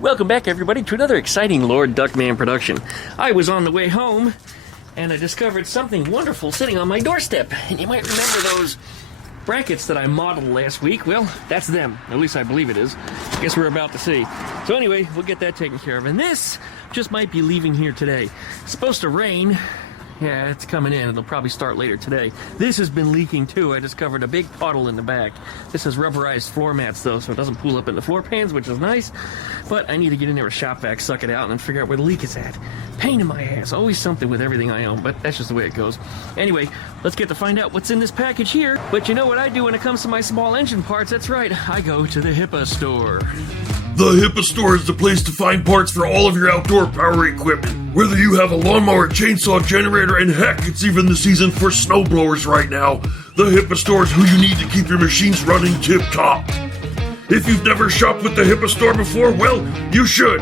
Welcome back, everybody, to another exciting Lord Duckman production. I was on the way home, and I discovered something wonderful sitting on my doorstep. And you might remember those brackets that I modeled last week. Well, that's them. At least I believe it is. I guess we're about to see. So anyway, we'll get that taken care of. And this just might be leaving here today. It's supposed to rain. Yeah, it's coming in. It'll probably start later today. This has been leaking too. I discovered a big puddle in the back. This is rubberized floor mats though, so it doesn't pool up in the floor pans, which is nice. But I need to get in there with shop vac, suck it out, and then figure out where the leak is at. Pain in my ass. Always something with everything I own, but that's just the way it goes. Anyway, let's get to find out what's in this package here. But you know what I do when it comes to my small engine parts? That's right, I go to the HIPA Store. The HIPA Store is the place to find parts for all of your outdoor power equipment. Whether you have a lawnmower, chainsaw, generator, and heck, it's even the season for snowblowers right now. The HIPA Store is who you need to keep your machines running tip-top. If you've never shopped with the HIPA Store before, well, you should.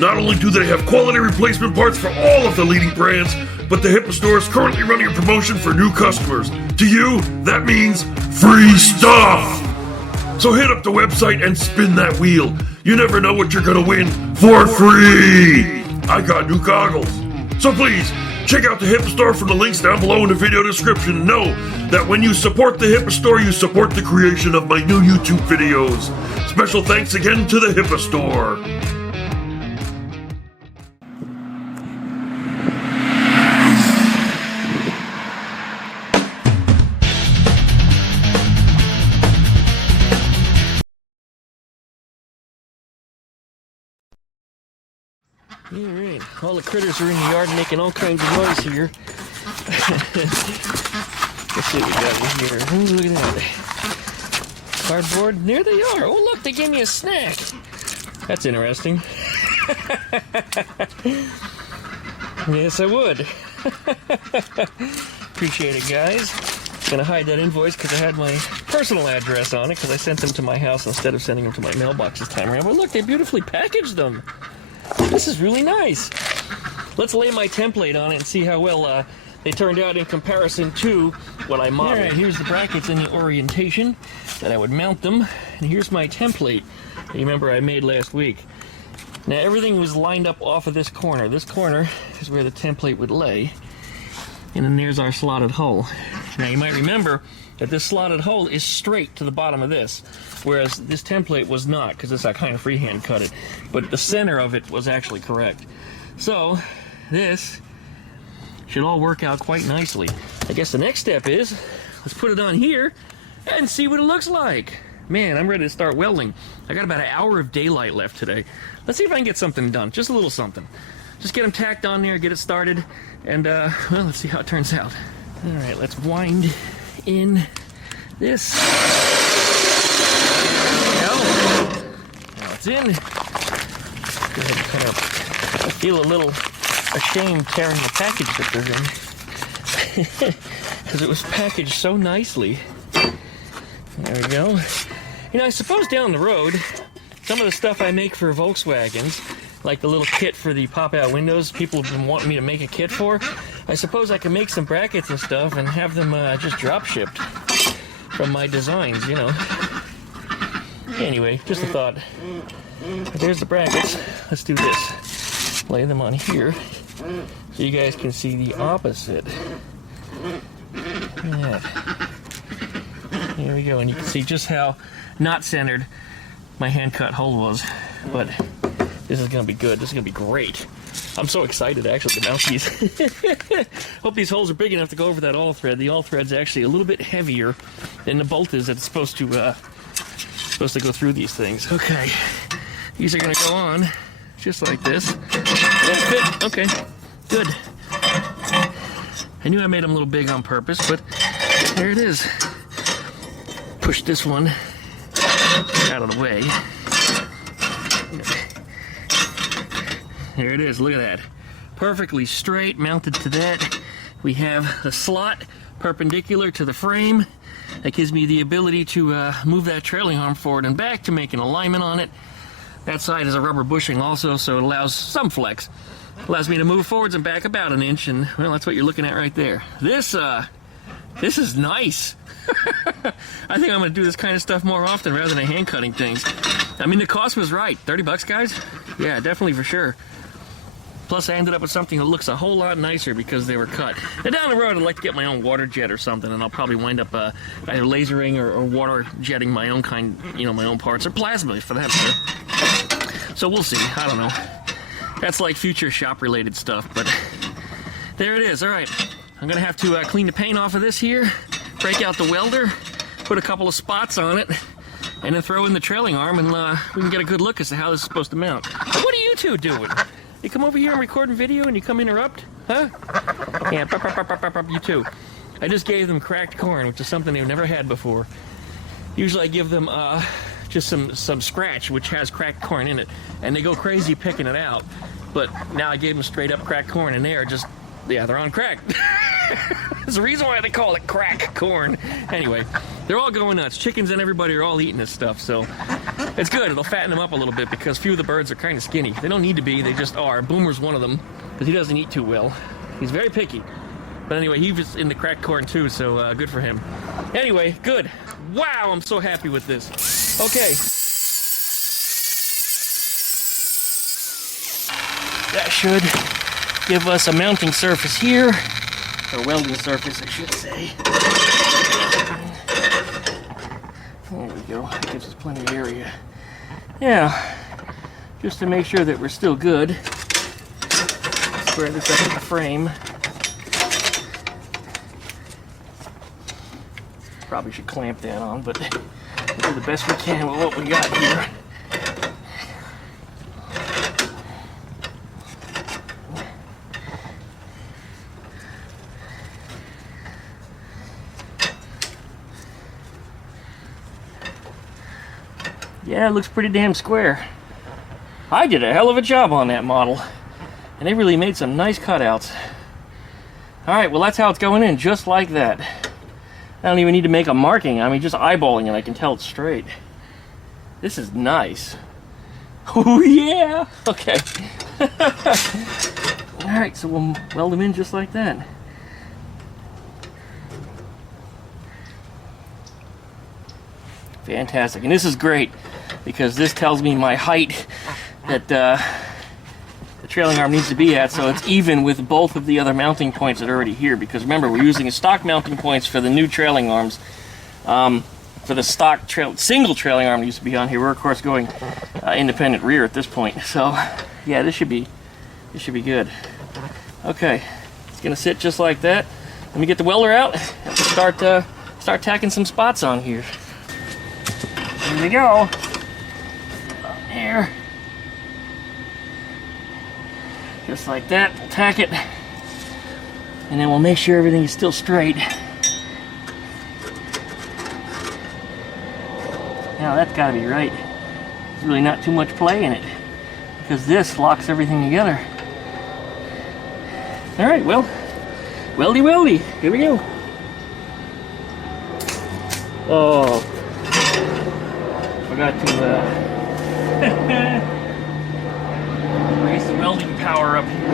Not only do they have quality replacement parts for all of the leading brands, but the HIPA Store is currently running a promotion for new customers. To you, that means free stuff! So hit up the website and spin that wheel. You never know what you're gonna win for free! I got new goggles. So please, check out the HIPA Store from the links down below in the video description. Know that when you support the HIPA Store, you support the creation of my new YouTube videos. Special thanks again to the HIPA Store. Alright, all the critters are in the yard making all kinds of noise here. Let's see what we got in here. Ooh, look at that. Cardboard, there they are. Oh look, they gave me a snack. That's interesting. Yes, I would. Appreciate it, guys. Gonna hide that invoice because I had my personal address on it because I sent them to my house instead of sending them to my mailbox this time around. But look, they beautifully packaged them. This is really nice. Let's lay my template on it and see how well they turned out in comparison to what I modeled. Alright, here's the brackets in the orientation that I would mount them. And here's my template that you remember I made last week. Now everything was lined up off of this corner. This corner is where the template would lay. And then there's our slotted hole. Now you might remember that this slotted hole is straight to the bottom of this, whereas this template was not, because I kind of freehand cut it. But the center of it was actually correct. So this should all work out quite nicely. I guess the next step is, let's put it on here and see what it looks like. Man, I'm ready to start welding. I got about an hour of daylight left today. Let's see if I can get something done, just a little something. Just get them tacked on there, get it started, and well, let's see how it turns out. All right, let's wind in this. Now it's in. Go ahead and cut up. I feel a little ashamed tearing the package that they're in because it was packaged so nicely. There we go. You know, I suppose down the road, some of the stuff I make for Volkswagens, like the little kit for the pop-out windows people have been wanting me to make a kit for, I suppose I can make some brackets and stuff and have them just drop shipped from my designs, you know. Anyway, just a thought. There's the brackets. Let's do this. Lay them on here so you guys can see the opposite. Look at that. Here we go, and you can see just how not centered my hand-cut hole was. But this is going to be good. This is going to be great. I'm so excited actually to mount these. Hope these holes are big enough to go over that all thread. The all thread's actually a little bit heavier than the bolt is that's supposed to go through these things. Okay, these are going to go on just like this. Fit. Okay, good. I knew I made them a little big on purpose, but there it is. Push this one out of the way. There it is, look at that. Perfectly straight, mounted to that. We have the slot perpendicular to the frame. That gives me the ability to move that trailing arm forward and back to make an alignment on it. That side is a rubber bushing also, so it allows some flex. Allows me to move forwards and back about an inch, and well, that's what you're looking at right there. This This is nice. I think I'm going to do this kind of stuff more often rather than hand cutting things. I mean, the cost was right. 30 bucks, guys? Yeah, definitely for sure. Plus, I ended up with something that looks a whole lot nicer because they were cut. And down the road, I'd like to get my own water jet or something, and I'll probably wind up either lasering or water jetting my own kind, you know, my own parts, or plasma for that matter. So we'll see. I don't know. That's like future shop-related stuff, but there it is. All right, I'm gonna have to clean the paint off of this here, break out the welder, put a couple of spots on it, and then throw in the trailing arm, and we can get a good look as to how this is supposed to mount. What are you two doing? You come over here and record a video and you come interrupt? Huh? Yeah, you too. I just gave them cracked corn, which is something they've never had before. Usually I give them just some scratch, which has cracked corn in it, and they go crazy picking it out. But now I gave them straight up cracked corn, and they're just, yeah, they're on crack. There's a reason why they call it crack corn. Anyway, they're all going nuts. Chickens and everybody are all eating this stuff, so it's good. It'll fatten them up a little bit because few of the birds are kind of skinny. They don't need to be, they just are. Boomer's one of them, because he doesn't eat too well. He's very picky. But anyway, he was in the cracked corn too, so good for him. Anyway, good. Wow, I'm so happy with this. Okay. That should give us a mounting surface here. Or welding surface, I should say. There we go. That gives us plenty of area. Yeah, just to make sure that we're still good. Square this up in the frame. Probably should clamp that on, but we'll do the best we can with what we got here. Yeah, it looks pretty damn square. I did a hell of a job on that model, and they really made some nice cutouts. Alright, well that's how it's going in, just like that. I don't even need to make a marking. I mean, just eyeballing it, I can tell it's straight. This is nice. Oh yeah! Okay. Alright, so we'll weld them in just like that. Fantastic. And this is great, because this tells me my height that the trailing arm needs to be at, so it's even with both of the other mounting points that are already here. Because remember, we're using stock mounting points for the new trailing arms. For the stock single trailing arm that used to be on here, we're of course going independent rear at this point. So yeah, this should be good. Okay, it's gonna sit just like that. Let me get the welder out and start tacking some spots on here. Here we go. There. Just like that. We'll tack it. And then we'll make sure everything is still straight. Now that's gotta be right. There's really not too much play in it, because this locks everything together. Alright, well, weldy weldy. Here we go. Oh. Forgot to raise the welding power up here.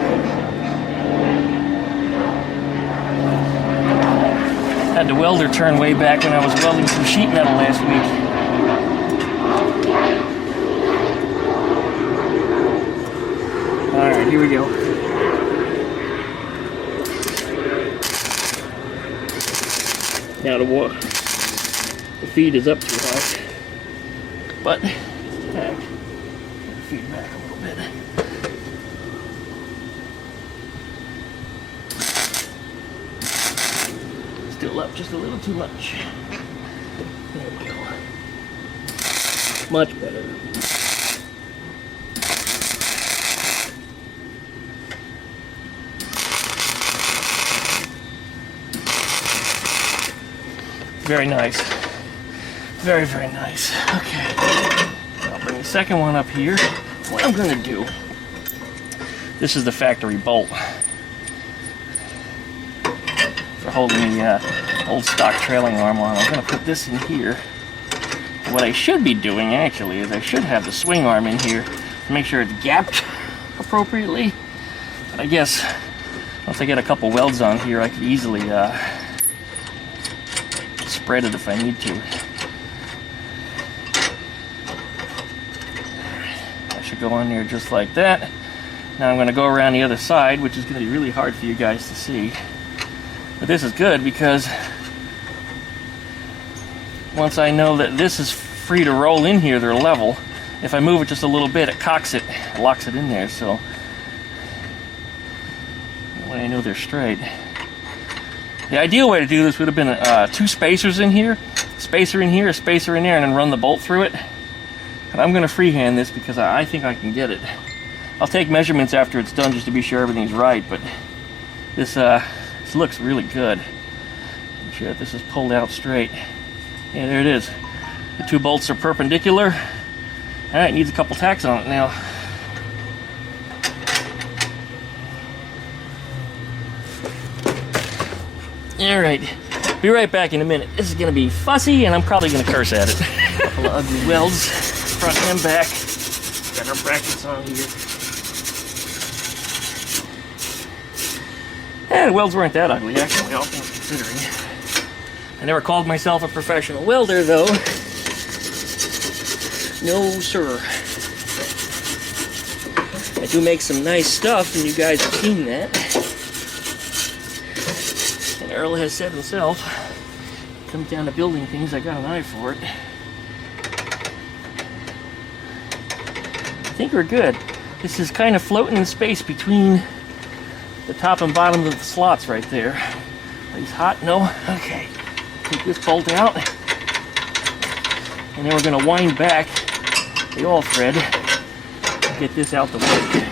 Had the welder turn way back when I was welding some sheet metal last week. Alright, here we go. Now the feed is up too high. But tack. Feed back a little bit. Still up just a little too much. There we go. Much better. Very nice. Very, very nice. Okay. I'll bring the second one up here. What I'm going to do, this is the factory bolt for holding the old stock trailing arm on. I'm going to put this in here. What I should be doing, actually, is I should have the swing arm in here to make sure it's gapped appropriately. But I guess once I get a couple welds on here, I could easily spread it if I need to. That should go on there just like that. Now I'm going to go around the other side, which is going to be really hard for you guys to see. But this is good because once I know that this is free to roll in here, they're level. If I move it just a little bit, it cocks it, locks it in there, so when I know they're straight. The ideal way to do this would have been 2 spacers in here, spacer in here, a spacer in there, and then run the bolt through it. But I'm going to freehand this because I think I can get it. I'll take measurements after it's done just to be sure everything's right, but this looks really good. Make sure that this is pulled out straight. Yeah, there it is. The 2 bolts are perpendicular. Alright, needs a couple tacks on it now. Alright, be right back in a minute. This is going to be fussy and I'm probably going to curse at it. A couple of ugly welds, front and back. Got our brackets on here. And welds weren't that ugly, actually, all things considering. I never called myself a professional welder, though. No, sir. I do make some nice stuff, and you guys have seen that. And Earl has said himself, comes down to building things, I got an eye for it. I think we're good. This is kind of floating in space between the top and bottom of the slots right there. Are these hot? No? Okay. Take this bolt out. And then we're going to wind back the oil thread and get this out the way.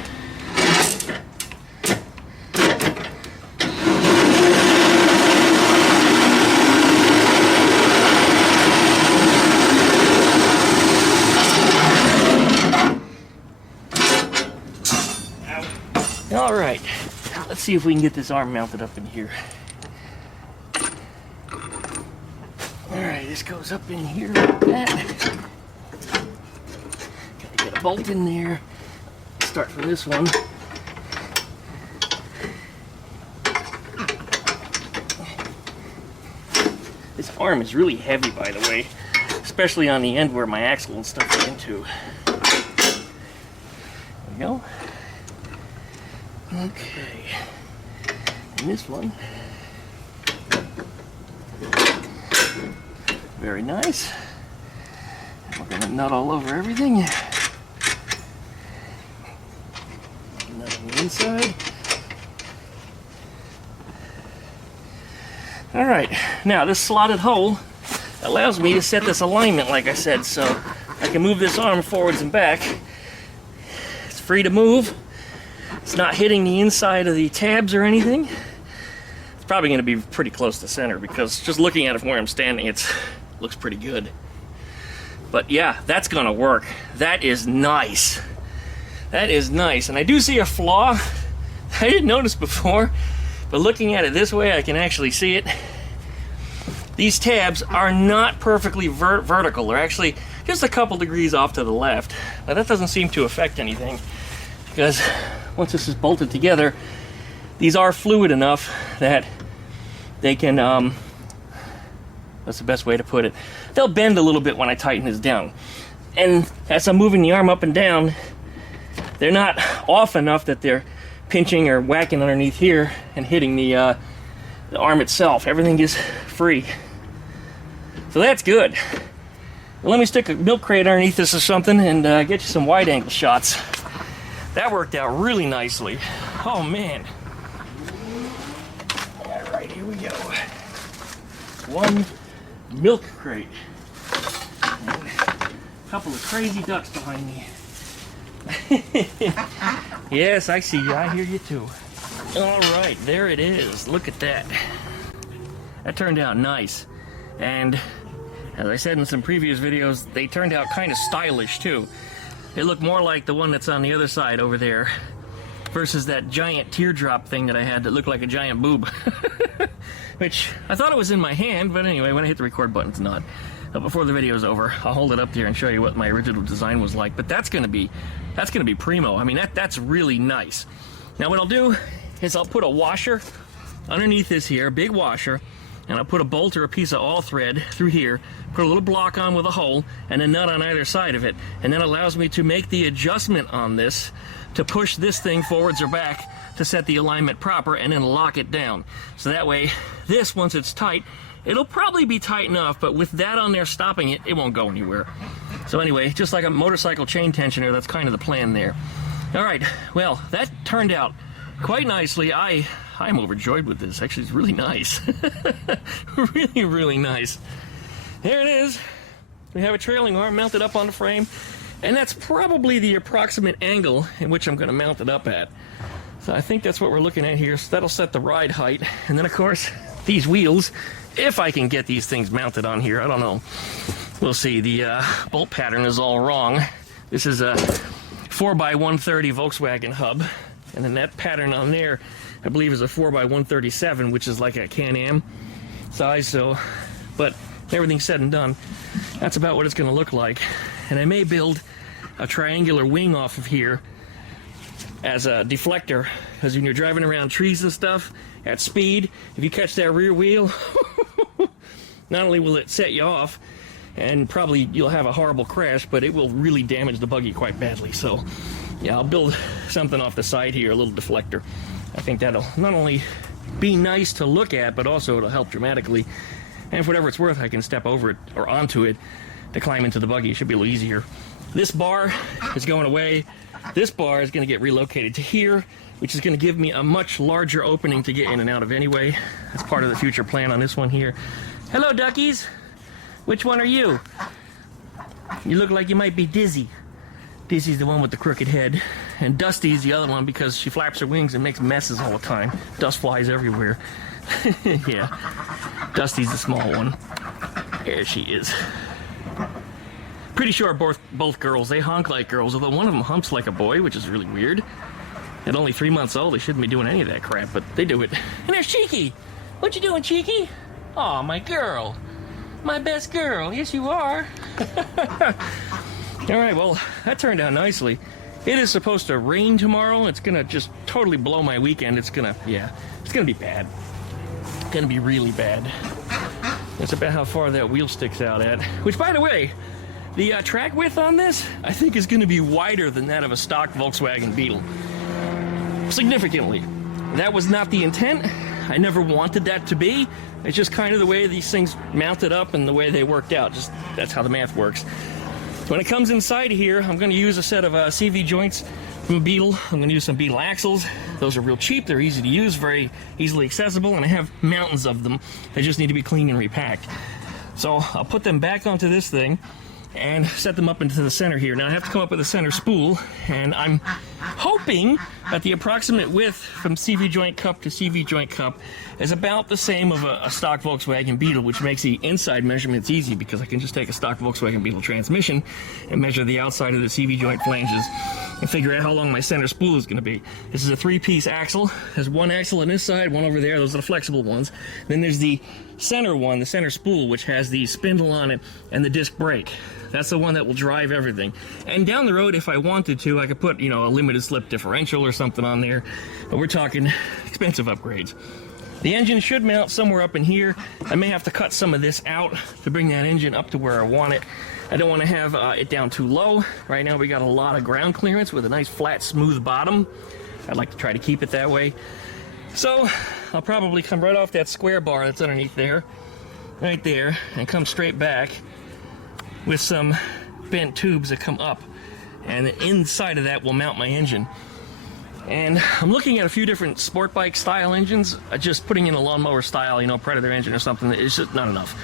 All right. Let's see if we can get this arm mounted up in here. Alright, this goes up in here like that. Gotta get a bolt in there. Start from this one. This arm is really heavy, by the way, especially on the end where my axle and stuff get into. There we go. Okay. And this one. Very nice. We're going to nut all over everything. Nut on the inside. Alright, now this slotted hole allows me to set this alignment, like I said, so I can move this arm forwards and back. It's free to move. It's not hitting the inside of the tabs or anything. It's probably going to be pretty close to center because just looking at it from where I'm standing, it looks pretty good. But yeah, that's going to work. That is nice. That is nice. And I do see a flaw I didn't notice before, but looking at it this way, I can actually see it. These tabs are not perfectly vertical. They're actually just a couple degrees off to the left. Now that doesn't seem to affect anything because once this is bolted together, these are fluid enough that they can, what's the best way to put it? They'll bend a little bit when I tighten this down. And as I'm moving the arm up and down, they're not off enough that they're pinching or whacking underneath here and hitting the arm itself. Everything is free. So that's good. Well, let me stick a milk crate underneath this or something and get you some wide angle shots. That worked out really nicely. Oh man. All right, here we go. One milk crate. And a couple of crazy ducks behind me. Yes, I see you. I hear you too. All right, there it is. Look at that. That turned out nice. And as I said in some previous videos, they turned out kind of stylish too. They look more like the one that's on the other side over there versus that giant teardrop thing that I had that looked like a giant boob. Which I thought it was in my hand, but anyway, when I hit the record button, it's not. Before the video's over, I'll hold it up there and show you what my original design was like. But that's gonna be primo. I mean, that's really nice. Now what I'll do is I'll put a washer underneath this here, big washer, and I'll put a bolt or a piece of all thread through here, put a little block on with a hole, and a nut on either side of it, and that allows me to make the adjustment on this to push this thing forwards or back to set the alignment proper, and then lock it down. So that way, this, once it's tight, it'll probably be tight enough, but with that on there stopping it, it won't go anywhere. So anyway, just like a motorcycle chain tensioner, that's kind of the plan there. All right, well, that turned out quite nicely. I'm overjoyed with this. Actually, it's really nice. Really, really nice. There it is. We have a trailing arm mounted up on the frame, and that's probably the approximate angle in which I'm going to mount it up at. So I think that's what we're looking at here. So that'll set the ride height. And then, of course, these wheels, if I can get these things mounted on here, I don't know. We'll see. The bolt pattern is all wrong. This is a 4x130 Volkswagen hub. And then that pattern on there, I believe, is a 4x137, which is like a Can-Am size. So, but everything's said and done, that's about what it's going to look like. And I may build a triangular wing off of here as a deflector, because when you're driving around trees and stuff at speed, if you catch that rear wheel, not only will it set you off, and probably you'll have a horrible crash, but it will really damage the buggy quite badly. So yeah, I'll build something off the side here, a little deflector. I think that'll not only be nice to look at, but also it'll help dramatically. And for whatever it's worth, I can step over it or onto it to climb into the buggy. It should be a little easier. This bar is going away. This bar is going to get relocated to here, which is going to give me a much larger opening to get in and out of anyway. That's part of the future plan on this one here. Hello, duckies. Which one are you? You look like you might be Dizzy. Dizzy's the one with the crooked head. And Dusty's the other one because she flaps her wings and makes messes all the time. Dust flies everywhere. Yeah. Dusty's the small one. There she is. Pretty sure both girls, they honk like girls, although one of them humps like a boy, which is really weird. At only 3 months old, they shouldn't be doing any of that crap, but they do it. And there's Cheeky! What you doing, Cheeky? Aw, my girl. My best girl. Yes, you are. Alright, well, that turned out nicely. It is supposed to rain tomorrow. It's gonna just totally blow my weekend. It's gonna be bad. It's gonna be really bad. That's about how far that wheel sticks out at. Which, by the way, the track width on this, I think, is going to be wider than that of a stock Volkswagen Beetle. Significantly. That was not the intent. I never wanted that to be. It's just kind of the way these things mounted up and the way they worked out. Just that's how the math works. When it comes inside here, I'm going to use a set of CV joints from Beetle. I'm going to use some Beetle axles. Those are real cheap. They're easy to use, very easily accessible, and I have mountains of them. They just need to be cleaned and repacked. So I'll put them back onto this thing and set them up into the center here. Now I have to come up with a center spool, and I'm hoping that the approximate width from CV joint cup to CV joint cup is about the same of a stock Volkswagen Beetle, which makes the inside measurements easy because I can just take a stock Volkswagen Beetle transmission and measure the outside of the CV joint flanges and figure out how long my center spool is going to be. This is a 3-piece axle. There's one axle on this side, one over there. Those are the flexible ones. Then there's the center one, the center spool, which has the spindle on it and the disc brake. That's the one that will drive everything. And down the road, if I wanted to, I could put, a limited slip differential or something on there. But we're talking expensive upgrades. The engine should mount somewhere up in here. I may have to cut some of this out to bring that engine up to where I want it. I don't want to have it down too low. Right now we got a lot of ground clearance with a nice flat, smooth bottom. I'd like to try to keep it that way. So I'll probably come right off that square bar that's underneath there, right there, and come straight back with some bent tubes that come up. And inside of that will mount my engine. And I'm looking at a few different sport bike style engines. Just putting in a lawnmower style, Predator engine or something, it's just not enough.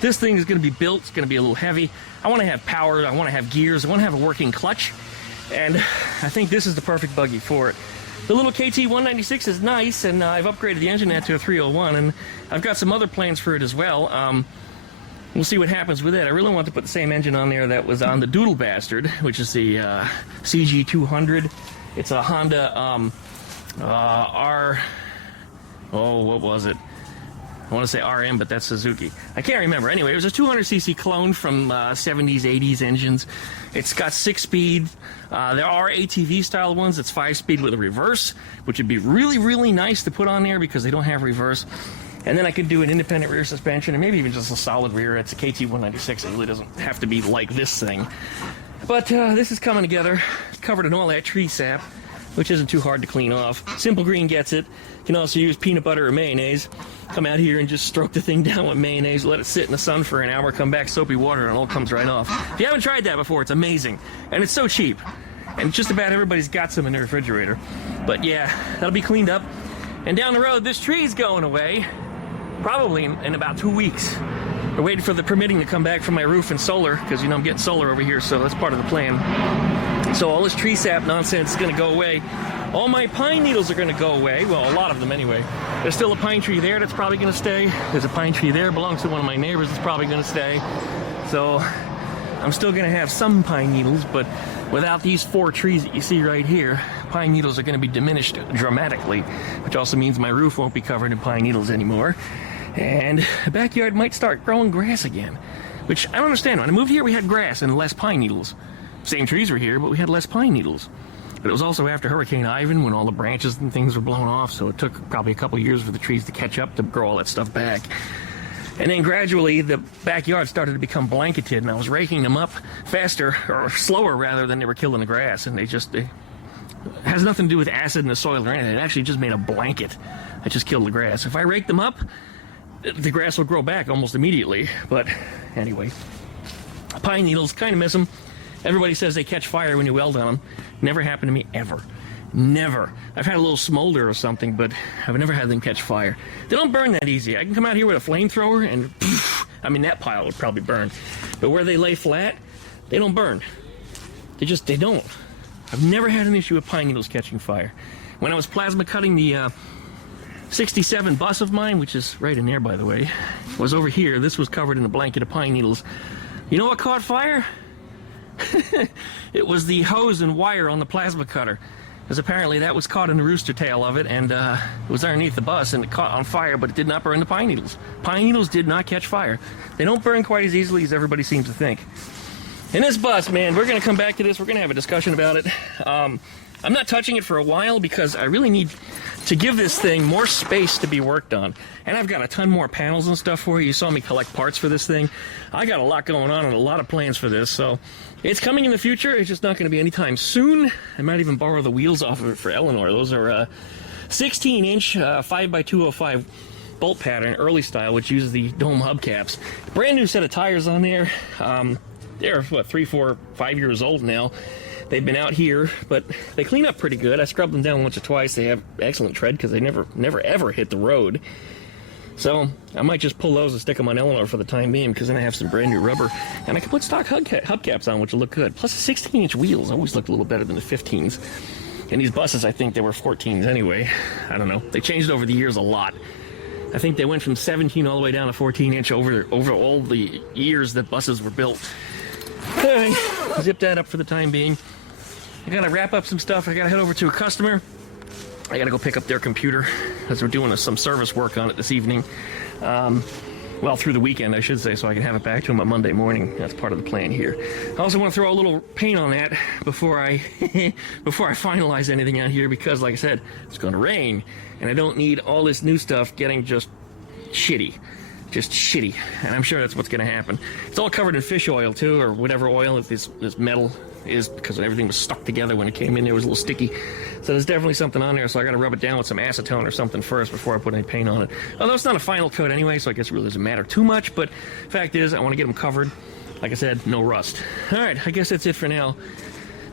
This thing is going to be built, it's going to be a little heavy. I want to have power, I want to have gears, I want to have a working clutch. And I think this is the perfect buggy for it. The little KT196 is nice, and I've upgraded the engine to a 301, and I've got some other plans for it as well. We'll see what happens with it. I really want to put the same engine on there that was on the Doodle Bastard, which is the CG200. It's a Honda what was it? I want to say RM, but that's Suzuki. I can't remember. Anyway, it was a 200cc clone from 70s, 80s engines. It's got 6-speed. There are ATV-style ones. It's 5-speed with a reverse, which would be really, really nice to put on there because they don't have reverse. And then I could do an independent rear suspension, and maybe even just a solid rear. It's a KT196. It really doesn't have to be like this thing. But this is coming together. It's covered in all that tree sap, which isn't too hard to clean off. Simple Green gets it. You can also use peanut butter or mayonnaise. Come out here and just stroke the thing down with mayonnaise, let it sit in the sun for an hour, come back, soapy water, and it all comes right off. If you haven't tried that before, it's amazing. And it's so cheap. And just about everybody's got some in their refrigerator. But yeah, that'll be cleaned up. And down the road, this tree's going away. Probably in about 2 weeks. We're waiting for the permitting to come back from my roof and solar, because, you know, I'm getting solar over here, so that's part of the plan. So all this tree sap nonsense is going to go away. All my pine needles are going to go away. Well, a lot of them anyway. There's still a pine tree there that's probably going to stay. There's a pine tree there, belongs to one of my neighbors, that's probably going to stay. So I'm still going to have some pine needles, but without these 4 trees that you see right here, pine needles are going to be diminished dramatically, which also means my roof won't be covered in pine needles anymore. And the backyard might start growing grass again, which I don't understand. When I moved here, we had grass and less pine needles. Same trees were here, but we had less pine needles. But it was also after Hurricane Ivan when all the branches and things were blown off, so it took probably a couple years for the trees to catch up to grow all that stuff back. And then gradually, the backyard started to become blanketed, and I was raking them up faster, or slower rather, than they were killing the grass. And it has nothing to do with acid in the soil or anything. It actually just made a blanket that just killed the grass. If I rake them up, the grass will grow back almost immediately. But anyway, pine needles, kind of miss them. Everybody says they catch fire when you weld on them. Never happened to me, ever. Never. I've had a little smolder or something, but I've never had them catch fire. They don't burn that easy. I can come out here with a flamethrower and, I mean, that pile would probably burn. But where they lay flat, they don't burn. They don't. I've never had an issue with pine needles catching fire. When I was plasma cutting the 67 bus of mine, which is right in there, by the way, was over here. This was covered in a blanket of pine needles. You know what caught fire? It was the hose and wire on the plasma cutter. Because apparently that was caught in the rooster tail of it, and it was underneath the bus, and it caught on fire, but it did not burn the pine needles. Pine needles did not catch fire. They don't burn quite as easily as everybody seems to think. And this bus, man, we're going to come back to this. We're going to have a discussion about it. I'm not touching it for a while because I really need to give this thing more space to be worked on. And I've got a ton more panels and stuff for you. You saw me collect parts for this thing. I got a lot going on and a lot of plans for this, so it's coming in the future. It's just not going to be anytime soon. I might even borrow the wheels off of it for Eleanor. Those are 16-inch 5x205 bolt pattern, early style, which uses the dome hubcaps. Brand new set of tires on there. They're, what, 3, 4, 5 years old now. They've been out here, but they clean up pretty good. I scrubbed them down once or twice. They have excellent tread because they never ever hit the road. So I might just pull those and stick them on Eleanor for the time being, because then I have some brand new rubber. And I can put stock hubcaps on, which will look good. Plus the 16-inch wheels always look a little better than the 15s. And these buses, I think they were 14s anyway. I don't know. They changed over the years a lot. I think they went from 17 all the way down to 14-inch over all the years that buses were built. Anyway, zip that up for the time being. I gotta wrap up some stuff. I gotta head over to a customer. I gotta go pick up their computer, as we're doing some service work on it this evening. Well, through the weekend, I should say, so I can have it back to them on Monday morning. That's part of the plan here. I also want to throw a little paint on that before I finalize anything out here, because, like I said, it's going to rain, and I don't need all this new stuff getting just shitty. Just shitty. And I'm sure that's what's going to happen. It's all covered in fish oil, too, or whatever oil this metal is, because everything was stuck together when it came in. It was a little sticky. So there's definitely something on there, so I got to rub it down with some acetone or something first before I put any paint on it. Although it's not a final coat anyway, so I guess it really doesn't matter too much. But fact is, I want to get them covered. Like I said, no rust. All right, I guess that's it for now.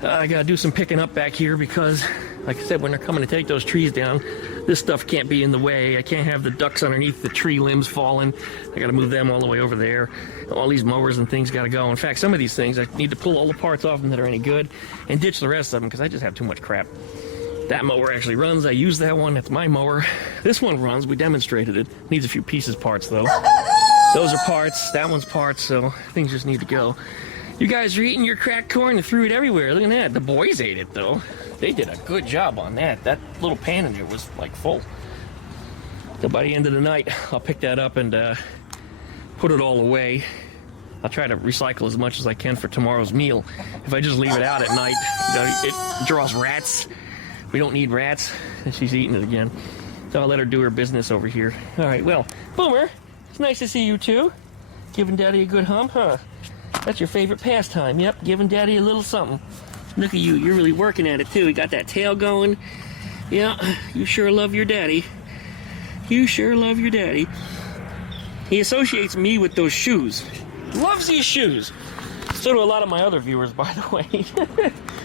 I got to do some picking up back here because, like I said, when they're coming to take those trees down, this stuff can't be in the way. I can't have the ducks underneath the tree limbs falling. I got to move them all the way over there. All these mowers and things got to go. In fact, some of these things, I need to pull all the parts off them that are any good and ditch the rest of them because I just have too much crap. That mower actually runs. I use that one. That's my mower. This one runs. We demonstrated it. Needs a few pieces parts, though. Those are parts. That one's parts, so things just need to go. You guys are eating your cracked corn and threw it everywhere. Look at that. The boys ate it, though. They did a good job on that. That little pan in there was, like, full. So by the end of the night, I'll pick that up and put it all away. I'll try to recycle as much as I can for tomorrow's meal. If I just leave it out at night, it draws rats. We don't need rats. And she's eating it again. So I'll let her do her business over here. All right, well, Boomer, it's nice to see you too. Giving Daddy a good hump, huh? That's your favorite pastime. Yep, giving Daddy a little something. Look at you, you're really working at it too. You got that tail going. Yeah, you sure love your daddy. You sure love your daddy. He associates me with those shoes. Loves these shoes. So do a lot of my other viewers, by the way.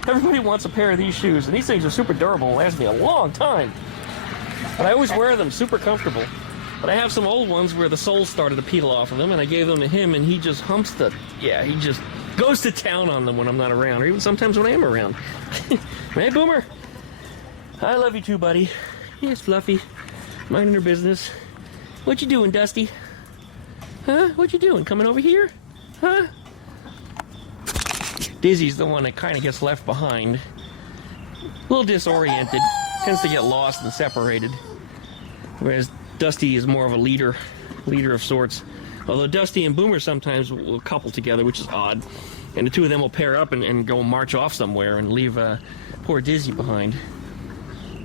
Everybody wants a pair of these shoes, and these things are super durable and last me a long time. But I always wear them, super comfortable. But I have some old ones where the soles started to peel off of them, and I gave them to him, and he just humps the... Yeah, he just goes to town on them when I'm not around, or even sometimes when I am around. Right, Boomer? I love you too, buddy. Yes, Fluffy. Minding her business. What you doing, Dusty? Huh? What you doing? Coming over here? Huh? Dizzy's the one that kind of gets left behind. A little disoriented. Tends to get lost and separated. Whereas Dusty is more of a leader of sorts. Although Dusty and Boomer sometimes will couple together, which is odd. And the two of them will pair up and go march off somewhere and leave poor Dizzy behind.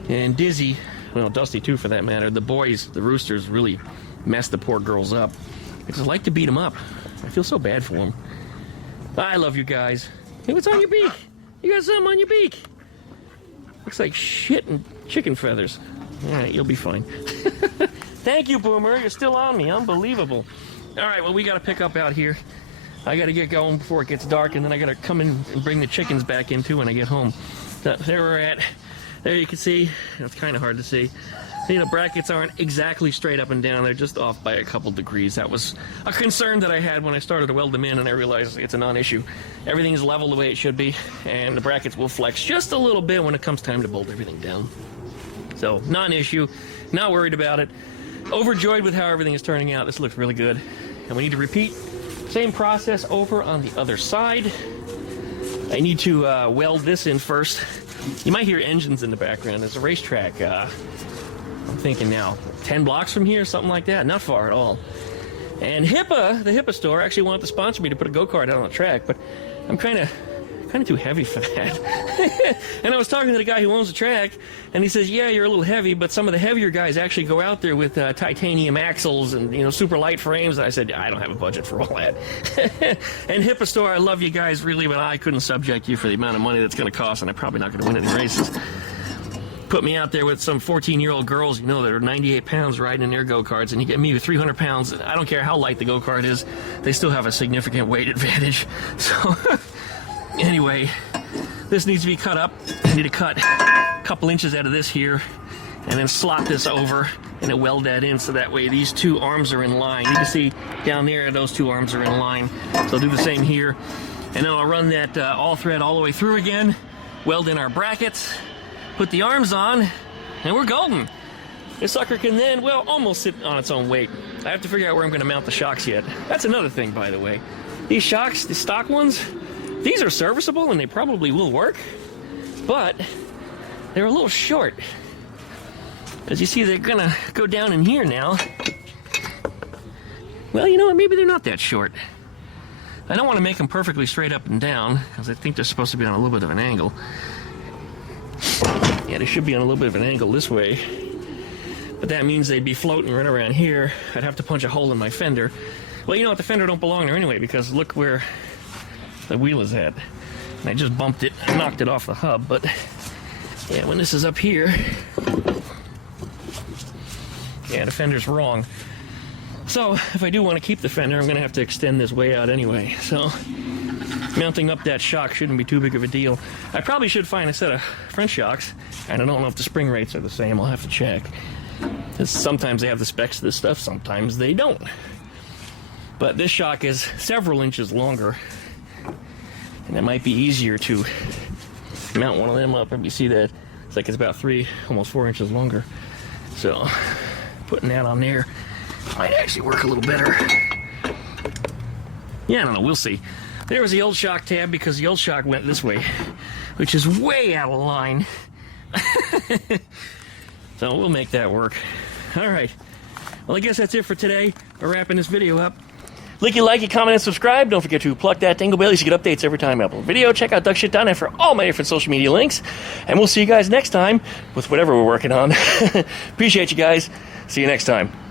And Dizzy, well, Dusty too for that matter, the boys, the roosters, really mess the poor girls up. I just like to beat them up. I feel so bad for them. I love you guys. Hey, what's on your beak? You got something on your beak. Looks like shit and chicken feathers. All right, you'll be fine. Thank you, Boomer. You're still on me. Unbelievable. All right, well, we got to pick up out here. I got to get going before it gets dark, and then I got to come in and bring the chickens back in, too, when I get home. So, there we're at. There you can see. It's kind of hard to see. You know, brackets aren't exactly straight up and down. They're just off by a couple degrees. That was a concern that I had when I started to weld them in, and I realized it's a non-issue. Everything is level the way it should be, and the brackets will flex just a little bit when it comes time to bolt everything down. So, non-issue. Not worried about it. Overjoyed with how everything is turning out. This looks really good. And we need to repeat same process over on the other side. I need to weld this in first. You might hear engines in the background. There's a racetrack, I'm thinking now, 10 blocks from here, something like that. Not far at all. And HIPA, the HIPA store, actually wanted to sponsor me to put a go-kart out on the track, but I'm kind of too heavy for that. And I was talking to the guy who owns the track, and he says, yeah, you're a little heavy, but some of the heavier guys actually go out there with titanium axles and, you know, super light frames. And I said, I don't have a budget for all that. And HIPA Store, I love you guys really, but I couldn't subject you for the amount of money that's going to cost, and I'm probably not going to win any races. Put me out there with some 14-year-old girls, you know, that are 98 pounds riding in their go-karts, and you get me with 300 pounds. I don't care how light the go-kart is, they still have a significant weight advantage. So... Anyway, this needs to be cut up. I need to cut a couple inches out of this here and then slot this over and then weld that in so that way these two arms are in line. You can see down there those two arms are in line. So I'll do the same here. And then I'll run that all thread all the way through again, weld in our brackets, put the arms on, and we're golden. This sucker can then, well, almost sit on its own weight. I have to figure out where I'm going to mount the shocks yet. That's another thing, by the way. These shocks, the stock ones, these are serviceable and they probably will work, but they're a little short. As you see, they're gonna go down in here now. Well, you know what, maybe they're not that short. I don't want to make them perfectly straight up and down, because I think they're supposed to be on a little bit of an angle. Yeah, they should be on a little bit of an angle this way. But that means they'd be floating right around here. I'd have to punch a hole in my fender. Well, you know what, the fender don't belong there anyway, because look where the wheel is at. And I just bumped it, knocked it off the hub, but yeah, when this is up here, yeah, the fender's wrong. So if I do want to keep the fender, I'm going to have to extend this way out anyway. So mounting up that shock shouldn't be too big of a deal. I probably should find a set of front shocks, and I don't know if the spring rates are the same. I'll have to check. Sometimes they have the specs of this stuff, sometimes they don't. But this shock is several inches longer, and it might be easier to mount one of them up. If you see that, it's like it's about 3, almost 4 inches longer. So putting that on there might actually work a little better. Yeah, I don't know, we'll see. There was the old shock tab because the old shock went this way, which is way out of line. So we'll make that work. All right. Well, I guess that's it for today. We're wrapping this video up. Licky, like it, comment, and subscribe. Don't forget to pluck that dingle bell so you get updates every time I upload a video. Check out DuckShit.net for all my different social media links. And we'll see you guys next time with whatever we're working on. Appreciate you guys. See you next time.